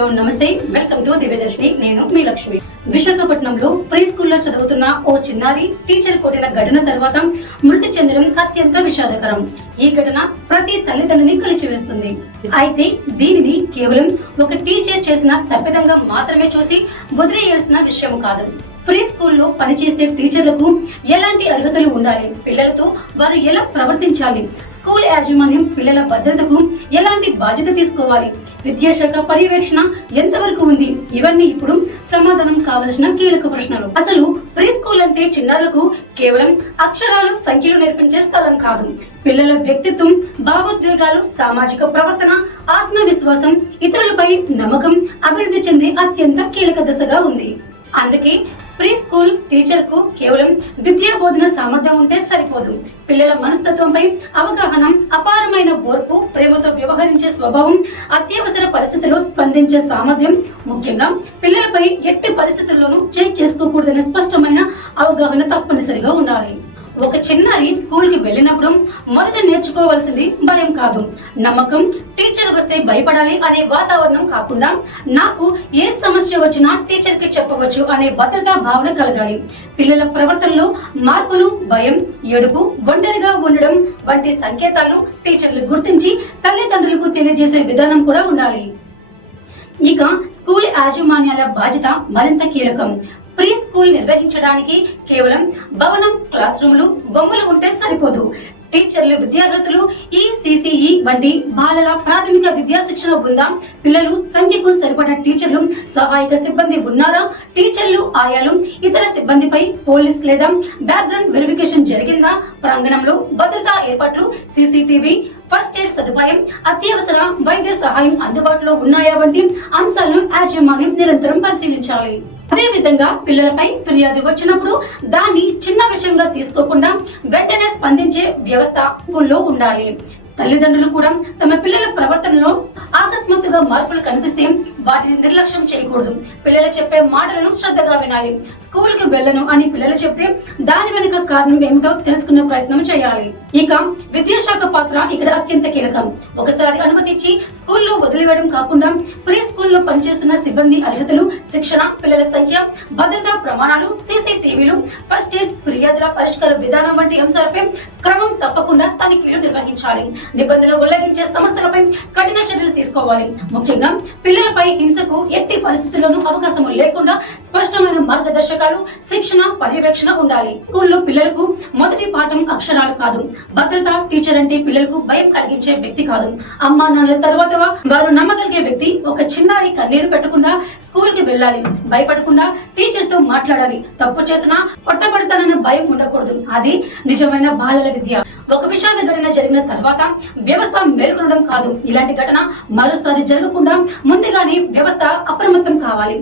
Hello నమస్తే, welcome to Divyadarshini. నేను మీ లక్ష్మి. విశాఖపట్నంలో ప్రీ స్కూల్లో చదువుతున్న ఓ చిన్నారి టీచర్ కొట్టిన ఘటన తర్వాత మృతి చెందడం అత్యంత విషాదకరం. ఈ ఘటన ప్రతి తల్లిదండ్రుని కలిచివేస్తుంది. అయితే దీనిని కేవలం ఒక టీచర్ చేసిన తప్పిదంగా మాత్రమే చూసి వదిలేయాల్సిన విషయం కాదు. ప్రీ స్కూల్లో పనిచేసే టీచర్లకు ఎలాంటి అర్హతలు ఉండాలి, పిల్లలతో వారు ఎలా ప్రవర్తించాలి, స్కూల్ యాజమాన్యం పిల్లల భద్రతకు ఎలాంటి బాధ్యత తీసుకోవాలి, విద్యాశాఖ పర్యవేక్షణ ఎంతవరకు ఉంది, ఇవన్నీ ఇప్పుడు సమాధానం కావాల్సిన కీలక ప్రశ్నలు. అసలు ప్రీ స్కూల్ అంటే చిన్నారులకు కేవలం అక్షరాలు సంఖ్యలు నేర్పించే స్థలం కాదు. పిల్లల వ్యక్తిత్వం, భావోద్వేగాలు, సామాజిక ప్రవర్తన, ఆత్మవిశ్వాసం, ఇతరులపై నమ్మకం అభివృద్ధి చెందే అత్యంత కీలక దశగా ఉంది. అందుకే ప్రీ స్కూల్ టీచర్ కు కేవలం విద్యా బోధన సామర్థ్యం ఉంటే సరిపోదు. పిల్లల మనస్తత్వంపై అవగాహన, అపారమైన ఓర్పు, ప్రేమతో వ్యవహరించే స్వభావం, అత్యవసర పరిస్థితుల్లో స్పందించే సామర్థ్యం, ముఖ్యంగా పిల్లలపై ఎట్టి పరిస్థితుల్లోనూ చేంజ్ చేసుకోకూడదనే స్పష్టమైన అవగాహన తప్పనిసరిగా ఉండాలి. ఒక చిన్నారి స్కూల్ కి వెళ్ళినప్పుడు మొదట నేర్చుకోవాల్సింది భయం కాదు, నమ్మకం. టీచర్ వస్తే భయపడాలి అనే వాతావరణం కాకుండా నాకు ఏ సమస్య వచ్చినా టీచర్ కి చెప్పవచ్చు అనే భద్రతా భావన కలగాలి. పిల్లల ప్రవర్తనలో మార్పులు, భయం, ఏడుపు, ఒంటరిగా ఉండడం వంటి సంకేతాలను టీచర్లు గుర్తించి తల్లిదండ్రులకు తెలియజేసే విధానం కూడా ఉండాలి. ఇక స్కూల్ యాజమాన్యాల బాధ్యత మరింత కీలకం. ప్రీ స్కూల్ నిర్వహించడానికి కేవలం భవనం, క్లాస్ రూమ్లు, బొమ్మలు ఉంటే సరిపోదు. టీచర్లు, విద్యార్థులు, ఈసీసీఈ వంటి బాలల ప్రాథమిక విద్యా శిక్షణ ఉందా? పిల్లలు సంఖ్యకు సరిపడా టీచర్లు, సహాయక సిబ్బంది ఉన్నారా? టీచర్లు, ఆయాలు, ఇతర సిబ్బందిపై పోలీస్ లేదా బ్యాక్గ్రౌండ్ వెరిఫికేషన్ జరిగిందా? ప్రాంగణంలో భద్రతా ఏర్పాట్లు, సీసీటీవీ, ఫస్ట్ ఎయిడ్ సదుపాయం, అత్యవసర వైద్య సహాయం అందుబాటులో ఉన్నాయా వంటి అంశాలను యాజమాన్యం నిరంతరం పరిశీలించాలి. అదే విధంగా పిల్లలపై ఫిర్యాదు వచ్చినప్పుడు దాన్ని చిన్న విషయంగా తీసుకోకుండా వెంటనే స్పందించే వ్యవస్థ స్కూల్లో ఉండాలి. తల్లిదండ్రులు కూడా తమ పిల్లల ప్రవర్తనలో అకస్మాత్తుగా మార్పులు కనిపిస్తే వాటిని నిర్లక్ష్యం చేయకూడదు. పిల్లలు చెప్పే మాటలను శ్రద్ధగా వినాలి. స్కూల్ కి వెళ్ళను అని పిల్లలు చెప్తే దాని వెనుక కారణం ఏమిటో తెలుసుకునే ప్రయత్నం చేయాలి. ఇక విద్యాశాఖ పాత్ర ఇక్కడ అత్యంత కీలకం. ఒకసారి అనుమతి ఇచ్చి స్కూల్లో వదిలివేయడం కాకుండా ప్రీ స్కూల్లో పనిచేస్తున్న సిబ్బంది అర్హతలు, శిక్షణ, పిల్లల సంఖ్య, భద్రతా ప్రమాణాలు, సీసీటీవీలు, ఫస్ట్ ఎయిడ్, ఫిర్యాదుల పరిష్కార విధానం వంటి అంశాలపై క్రమం తప్పకుండా తనిఖీలు నిర్వహించాలి. నిబంధనలు ఉల్లంఘించే సంస్థలపై కఠిన చర్యలు తీసుకోవాలి. ముఖ్యంగా పిల్లలపై హింసకు ఎట్టి పరిస్థితుల్లోనూ అవకాశం లేకుండా స్పష్టమైన మార్గదర్శకాలు, శిక్షణ, పర్యవేక్షణ ఉండాలి. స్కూల్లో పిల్లలకు మొదటి పాఠం అక్షరాలు కాదు, భద్రత. టీచర్ అంటే పిల్లలకు భయం కలిగించే వ్యక్తి కాదు, అమ్మా నాన్నల తర్వాత వారు నమ్మగలిగే వ్యక్తి. ఒక చిన్నారి కన్నీరు పెట్టకుండా స్కూల్ కి వెళ్ళాలి, భయపడకుండా టీచర్ తో మాట్లాడాలి. తప్పు చేసినా కొట్టబడతానన్న భయం ఉండకూడదు. అది నిజమైన బాలల విద్య. ఒక విషాద ఘటన జరిగిన తర్వాత వ్యవస్థ మేల్కొనడం కాదు. ఇలాంటి ఘటన మరోసారి జరగకుండా ముందుగానే వ్యవస్థ అప్రమత్తం కావాలి.